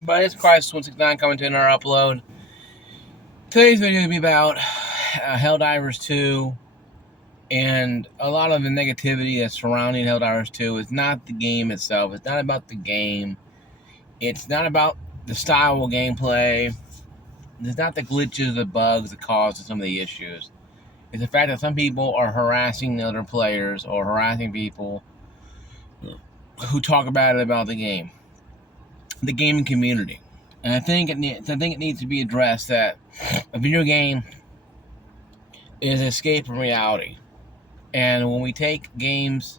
But it's Christ169 coming to another upload. Today's video is going to be about Helldivers 2 and a lot of the negativity that's surrounding Helldivers 2. It's not the game itself. It's not about the game. It's not about the style of gameplay. It's not the glitches, the bugs, the cause of some of the issues. It's the fact that some people are harassing other players or harassing people who talk about the game. The gaming community. And I think it needs to be addressed that a video game is an escape from reality. And when we take games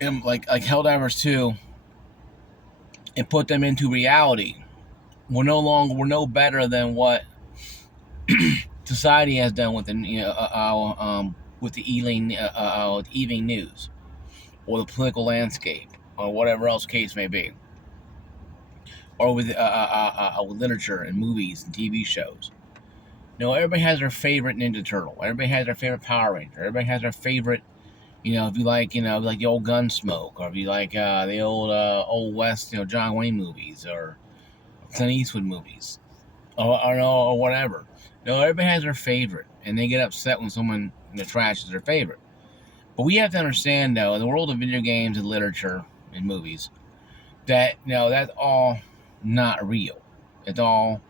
like Helldivers 2 and put them into reality, we're no better than what society has done with with the evening news or the political landscape or whatever else case may be, or with literature and movies and TV shows. Everybody has their favorite Ninja Turtle. Everybody has their favorite Power Ranger. Everybody has their favorite, if you like, like the old Gunsmoke, or if you like the old West, John Wayne movies, or Clint Eastwood movies, or whatever. Everybody has their favorite, and they get upset when someone trashes their favorite. But we have to understand, though, in the world of video games and literature and movies, that that's all not real. It's all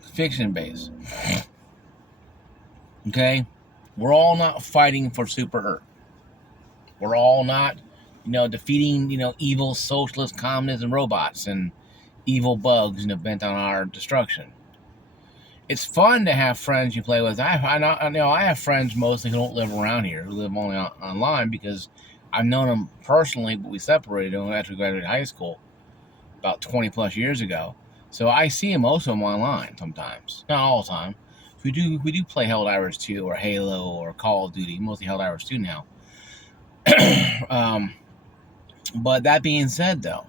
fiction based. Okay? We're all not fighting for Super Earth. We're all not, defeating, evil socialist communism robots and evil bugs, bent on our destruction. It's fun to have friends you play with. I have friends mostly who don't live around here, who live only online, because I've known them personally, but we separated after we graduated high school about 20 plus years ago. So I see most of them online sometimes, not all the time. We do play Helldivers 2 or Halo or Call of Duty, mostly Helldivers 2 now. But that being said, though,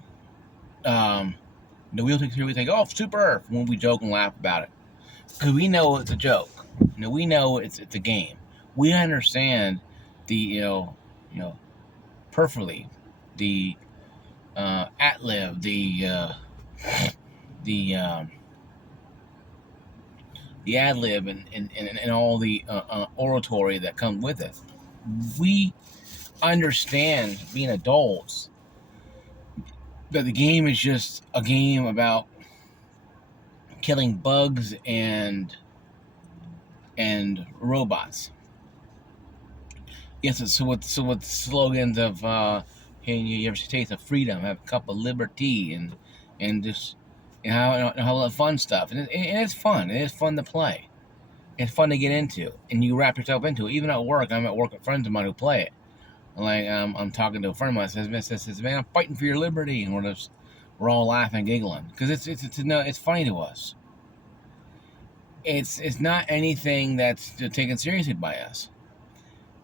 we think, oh, Super Earth, when we joke and laugh about it, because we know it's a joke. We know it's a game. We understand the perfectly the ad-lib, the ad-lib and all the oratory that comes with it. We understand, being adults, that the game is just a game about killing bugs and robots. Yes, so with slogans of hey, you ever taste of freedom, have a cup of liberty, and just how fun stuff, and it's fun. It is fun to play. It's fun to get into, and you wrap yourself into it. Even at work, I'm at work with friends of mine who play it. Like I'm talking to a friend of mine, says, "Man, I'm fighting for your liberty," and we're all laughing, giggling, because it's funny to us. It's not anything that's taken seriously by us,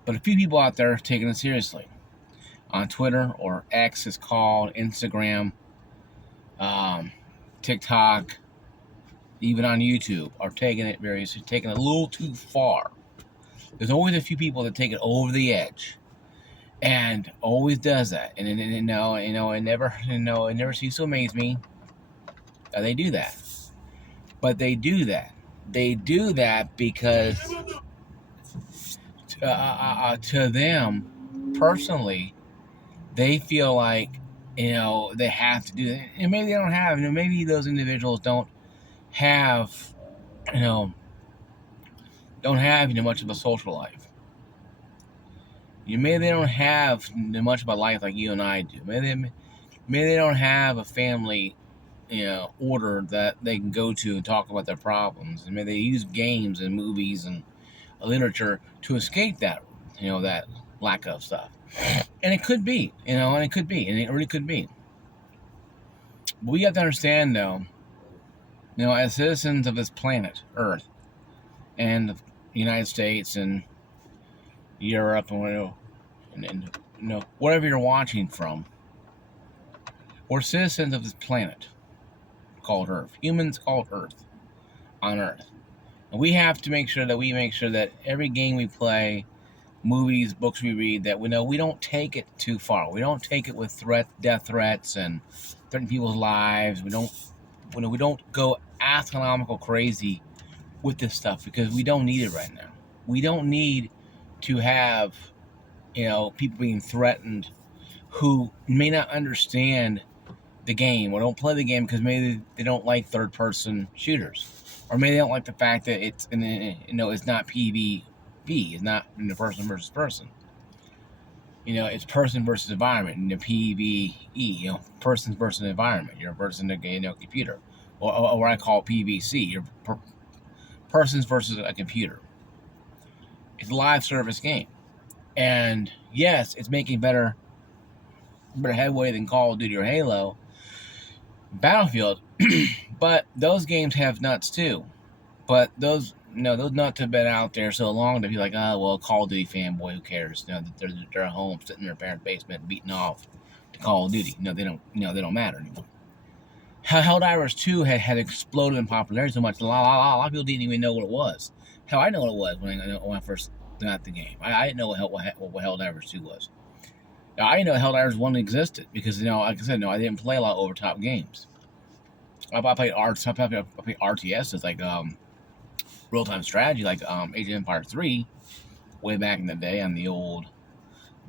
but a few people out there are taking it seriously. On Twitter, or X is called, Instagram, TikTok, even on YouTube, are taking it taking it a little too far. There's always a few people that take it over the edge, and always does that. And it never ceases to amaze me that they do that. But they do that. They do that because to them personally, they feel like they have to do that. And maybe they don't have. Maybe those individuals don't have much of a social life. Maybe they don't have much of a life like you and I do. Maybe they don't have a family order that they can go to and talk about their problems. And maybe they use games and movies and literature to escape that that lack of stuff. And it could be, and it really could be. But we have to understand, though, as citizens of this planet Earth and the United States and Europe and wherever you're watching from, we're citizens of this planet called Earth. Humans called Earth, on Earth. And we have to make sure that every game we play, movies, books we read, that we know we don't take it too far. We don't take it with death threats and threatening people's lives. We don't go astronomical crazy with this stuff because we don't need it right now. We don't need to have, people being threatened who may not understand the game or don't play the game because maybe they don't like third-person shooters, or maybe they don't like the fact that it's not PvP, it's not person versus person. It's person versus environment in the PvE. Persons versus environment. You're a person in a computer, or what I call PvC. You're persons versus a computer. It's a live service game, and yes, it's making better headway than Call of Duty or Halo, Battlefield, but those games have nuts too. But those nuts have been out there so long to be like, oh well, Call of Duty fanboy, who cares? They're at home sitting in their parents' basement beating off to Call of Duty. They don't matter anymore. Helldivers 2 had exploded in popularity so much, a lot of people didn't even know what it was. Hell, I know what it was when I first got the game. I didn't know what Helldivers 2 was. Now, I didn't know Helldivers 1 existed because, like I said, I didn't play a lot of over-top games. I played RTS, like real-time strategy, like Age of Empires 3, way back in the day on the old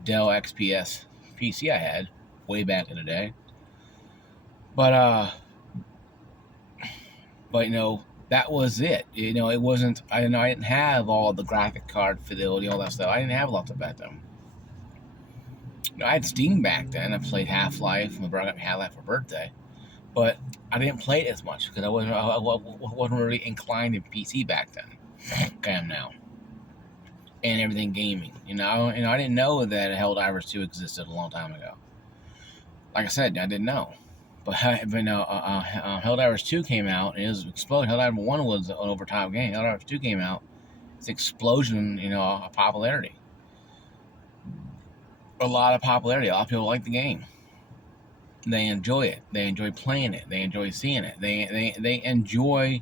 Dell XPS PC I had, way back in the day. But that was it. It wasn't. I didn't have all the graphic card fidelity, all that stuff. I didn't have lots of that then. I had Steam back then. I played Half-Life. My brother got me Half-Life for birthday, but I didn't play it as much because I wasn't really inclined in PC back then. I am now, and everything gaming. I didn't know that Helldivers 2 existed a long time ago. Like I said, I didn't know. But Helldivers 2 came out, and it was exploded. Helldivers 1 was an over-top game. Helldivers 2 came out. It's an explosion, of popularity. A lot of popularity. A lot of people like the game. They enjoy it. They enjoy playing it. They enjoy seeing it. They enjoy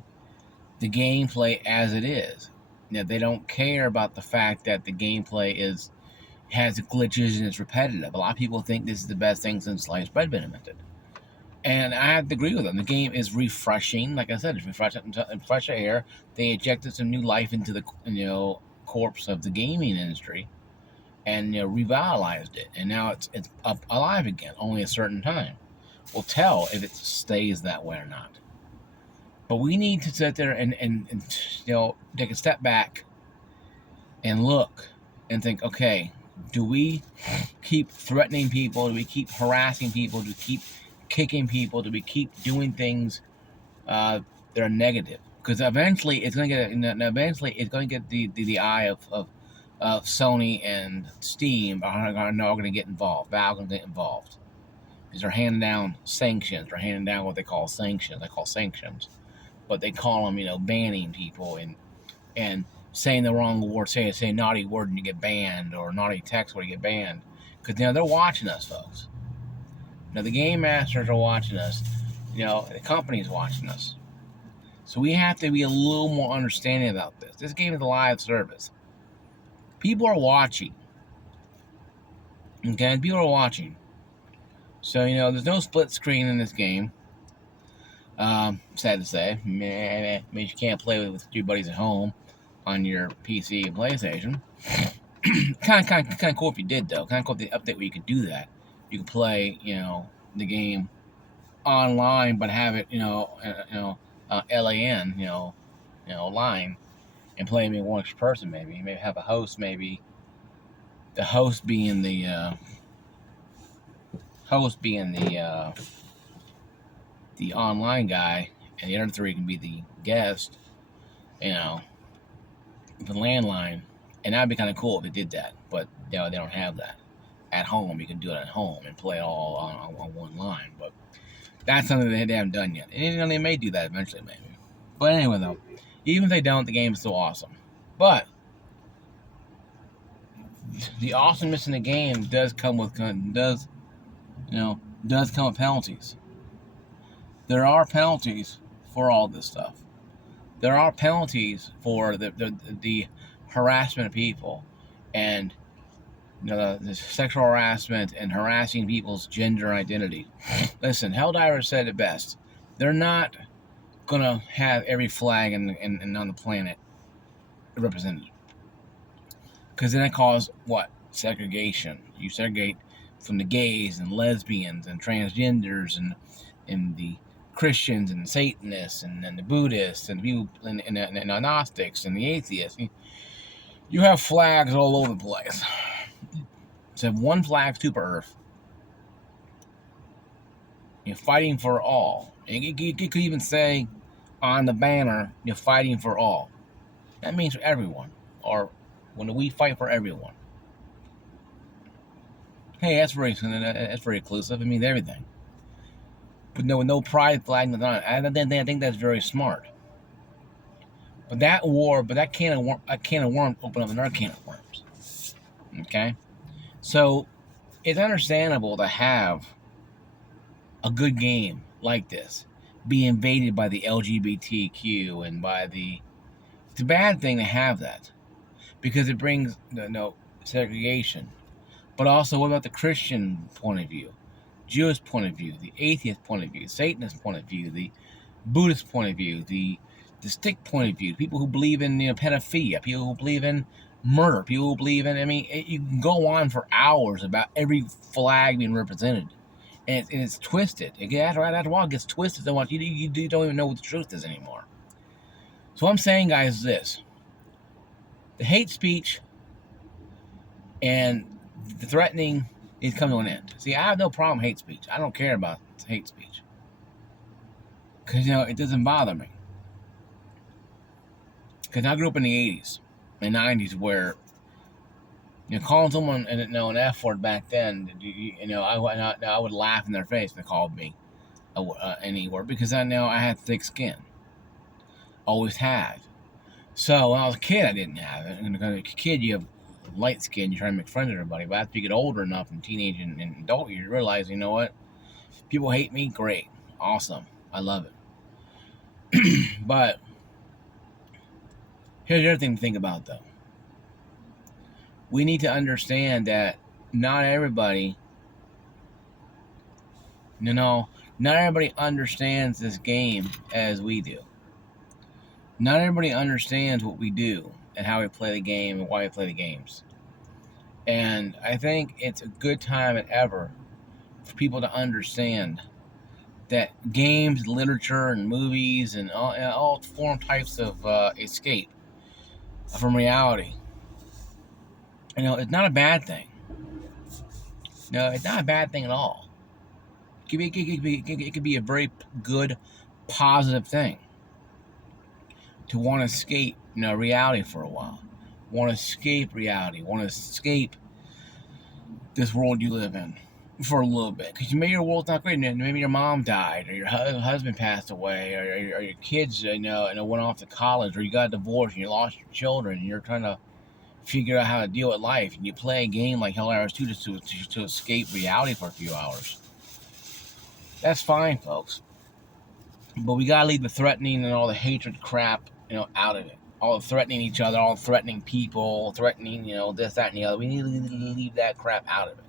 the gameplay as it is. They don't care about the fact that the gameplay has glitches and it's repetitive. A lot of people think this is the best thing since sliced bread been invented. And I have to agree with them. The game is refreshing. Like I said, it's refreshing, fresh air. They injected some new life into the corpse of the gaming industry, and revitalized it. And now it's up alive again. Only a certain time will tell if it stays that way or not. But we need to sit there and take a step back and look and think, okay, do we keep threatening people? Do we keep harassing people? Do we keep kicking people? Do we keep doing things that are negative? Because eventually it's going to get the eye of Sony and Steam are going to get involved. Valve going to get involved because they're handing down sanctions. They're handing down what they call sanctions. They call sanctions, but they call them banning people and saying the wrong word, say naughty word and you get banned, or naughty text where you get banned. Because they're watching us, folks. The game masters are watching us. The company's watching us. So we have to be a little more understanding about this. This game is a live service. People are watching. Okay? People are watching. So, there's no split screen in this game. Sad to say. Means you can't play with your buddies at home on your PC and PlayStation. kind of cool if you did, though. Kind of cool if the update where you could do that. You can play, the game online, but have it, LAN, line, and play maybe one extra person. Maybe have a host. Maybe the host being the online guy, and the other three can be the guest. The landline, and that'd be kind of cool if they did that. But they don't have that. At home, you can do it at home and play it all on one line, but that's something they haven't done yet. And they may do that eventually, maybe. But anyway, though, even if they don't, the game is still awesome. But the awesomeness in the game does come with penalties. There are penalties for all this stuff. There are penalties for the harassment of people and the sexual harassment and harassing people's gender identity. Listen, Helldivers said it best. They're not gonna have every flag on the planet represented, because then it causes what? Segregation. You segregate from the gays and lesbians and transgenders and the Christians and Satanists and the Buddhists and people and the Gnostics and the atheists. You have flags all over the place. So one flag, super Earth. You're fighting for all. You could even say on the banner, you're fighting for all. That means for everyone. Or when we fight for everyone. Hey, that's very inclusive. It means everything. But no pride flag. I think that's very smart. But that can of worms open up another can of worms. Okay? So it's understandable to have a good game like this be invaded by the LGBTQ and by the... It's a bad thing to have that because it brings segregation. But also, what about the Christian point of view, Jewish point of view, the atheist point of view, Satanist point of view, the Buddhist point of view, the stick point of view, people who believe in pedophilia, people who believe in murder, people who believe in... you can go on for hours about every flag being represented. And it's twisted. After a while, it gets twisted so much you don't even know what the truth is anymore. So what I'm saying, guys, is this. The hate speech and the threatening is coming to an end. See, I have no problem with hate speech. I don't care about hate speech. Because, it doesn't bother me. Because I grew up in the 80s and 90s where... calling someone an F word back then, I would laugh in their face if they called me any word, because I know I had thick skin. Always had. So when I was a kid, I didn't have it. And as a kid, you have light skin, you try to make friends with everybody. But after you get older enough in teenage and adult years, you realize, you know what? People hate me, great. Awesome. I love it. But here's the other thing to think about, though. We need to understand that not everybody understands this game as we do. Not everybody understands what we do and how we play the game and why we play the games. And I think it's a good time as ever for people to understand that games, literature, and movies and all form types of escape from reality. It's not a bad thing. No, it's not a bad thing at all. It could be a very good, positive thing to want to escape, reality for a while. Want to escape reality. Want to escape this world you live in for a little bit. Because maybe your world's not great. Maybe your mom died, or your husband passed away, or your kids, went off to college, or you got divorced and you lost your children, and you're trying to figure out how to deal with life, and you play a game like Helldivers 2 just to escape reality for a few hours. That's fine, folks. But we gotta leave the threatening and all the hatred crap, out of it. All the threatening each other, all the threatening people, threatening, this, that, and the other. We need to leave that crap out of it.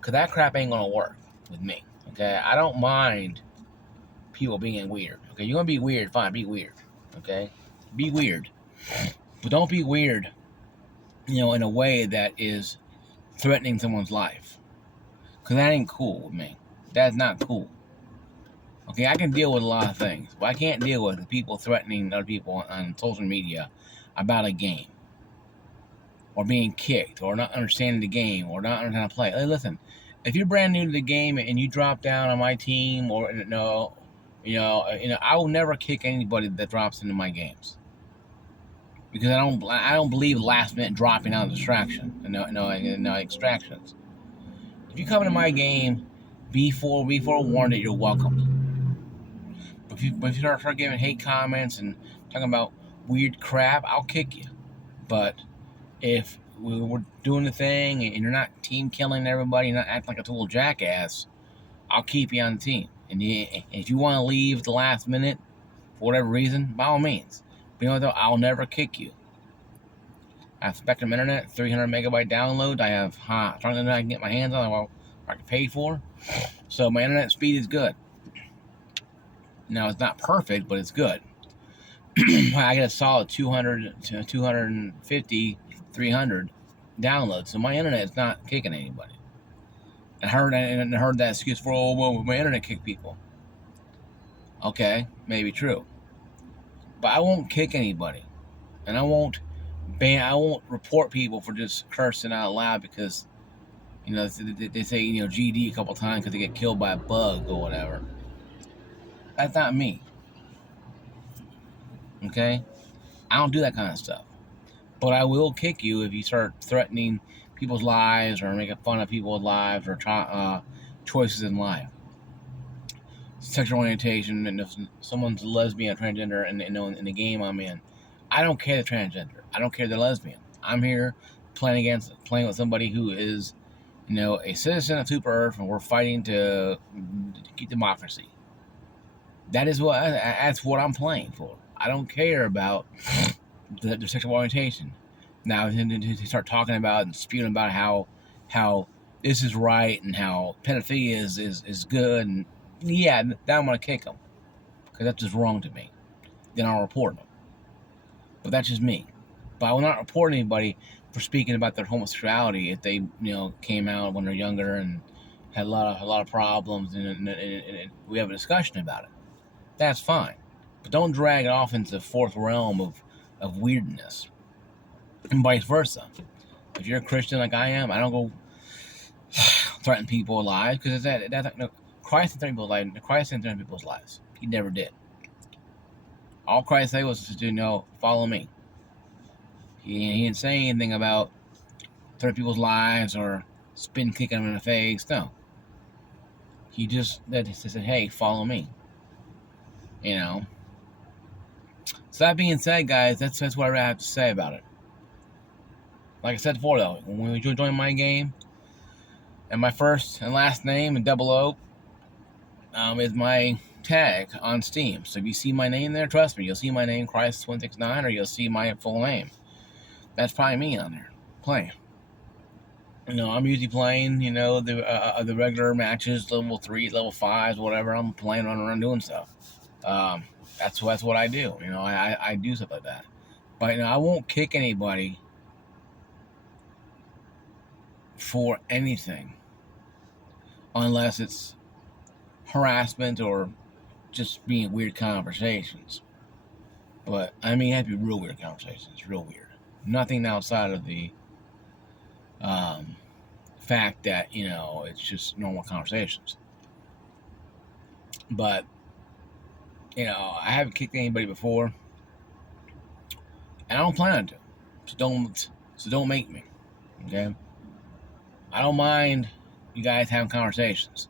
Because that crap ain't gonna work with me. Okay? I don't mind people being weird. Okay? You're gonna be weird, fine, be weird. Okay? Be weird. But don't be weird in a way that is threatening someone's life. Because that ain't cool with me. That's not cool. Okay, I can deal with a lot of things, but I can't deal with the people threatening other people on social media about a game. Or being kicked, or not understanding the game, or not understanding how to play. Hey, listen, if you're brand new to the game and you drop down on my team, or I will never kick anybody that drops into my games. Because I don't believe last minute dropping out of distraction. No extractions. If you come into my game, be forewarned that you're welcome. But if you start giving hate comments and talking about weird crap, I'll kick you. But if we're doing the thing and you're not team killing everybody, you're not acting like a total jackass, I'll keep you on the team. And if you want to leave at the last minute for whatever reason, by all means. But though, I'll never kick you. I have Spectrum Internet, 300 megabyte download. I have strong internet I can get my hands on, well, I can pay for. So my internet speed is good. Now it's not perfect, but it's good. I get a solid 200 to 250, 300 downloads. So my internet is not kicking anybody. I heard that excuse for, oh, well, my internet kick people. Okay, maybe true. But I won't kick anybody. And I won't report people for just cursing out loud because, they say, GD a couple times because they get killed by a bug or whatever. That's not me. Okay? I don't do that kind of stuff. But I will kick you if you start threatening people's lives or making fun of people's lives or choices in life. Sexual orientation, and if someone's a lesbian or transgender in the game I'm in, I don't care the transgender. I don't care the lesbian. I'm here playing with somebody who is, a citizen of Super Earth, and we're fighting to keep democracy. That's what I'm playing for. I don't care about their sexual orientation. Now to start talking about and spewing about how this is right and how pedophilia is good, and yeah, then I'm gonna kick them because that's just wrong to me. Then I'll report them. But that's just me. But I will not report anybody for speaking about their homosexuality if they came out when they're younger and had a lot of problems and we have a discussion about it. That's fine. But don't drag it off into the fourth realm of weirdness. And vice versa. If you're a Christian like I am, I don't go threaten people's lives because Christ didn't threaten people's lives. He never did. All Christ said was to follow me. He didn't say anything about threatening people's lives or spin kicking them in the face. No. He just said, hey, follow me. So that being said, guys, that's what I have to say about it. Like I said before, though, when you join my game, and my first and last name and 00 is my tag on Steam. So if you see my name there, trust me, you'll see my name, Christ169, or you'll see my full name. That's probably me on there playing. I'm usually playing, the regular matches, level 3, level 5s, whatever. I'm playing, running around doing stuff. That's what I do. I do stuff like that. But I won't kick anybody for anything unless it's harassment or just being weird conversations. But it have to be real weird conversations, real weird. Nothing outside of the fact that it's just normal conversations. But I haven't kicked anybody before, and I don't plan to. So don't make me. Okay. I don't mind you guys having conversations,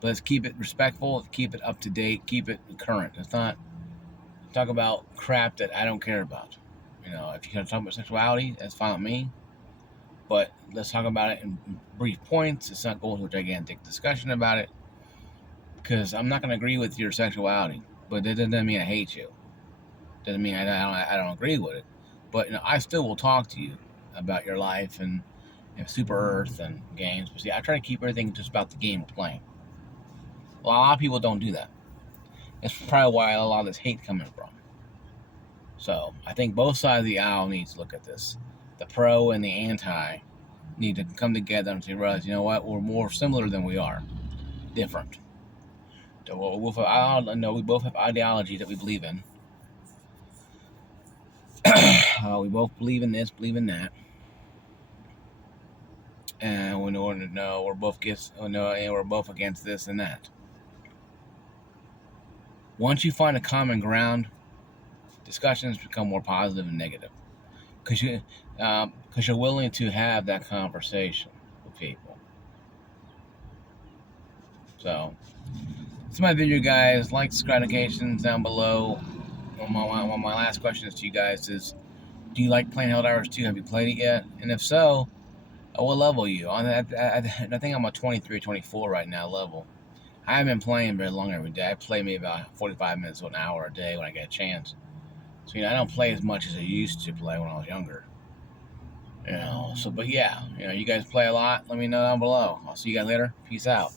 but let's keep it respectful, keep it up to date, keep it current. Let's not talk about crap that I don't care about. If you're going to talk about sexuality, that's fine with me. But let's talk about it in brief points. Let's not go into a gigantic discussion about it, because I'm not going to agree with your sexuality. But that doesn't mean I hate you. Doesn't mean I don't agree with it. But I still will talk to you about your life and Super Earth and games. But see, I try to keep everything just about the game we're playing. Well, a lot of people don't do that. That's probably why a lot of this hate coming from. So I think both sides of the aisle need to look at this. The pro and the anti need to come together and realize, we're more similar than we are different. So we both have ideology that we believe in. We both believe in this, believe in that. And we're both against this and that. Once you find a common ground, discussions become more positive and negative, because you're willing to have that conversation with people. So, it's my video, guys. Like, subscribe, notifications down below. My last question to you guys is, do you like playing Helldivers 2? Have you played it yet? And if so, I will level you. I think I'm a 23, 24 right now level. I haven't been playing very long every day. I play maybe about 45 minutes to an hour a day when I get a chance. So, I don't play as much as I used to play when I was younger. You know, so but yeah, you know, you guys play a lot. Let me know down below. I'll see you guys later. Peace out.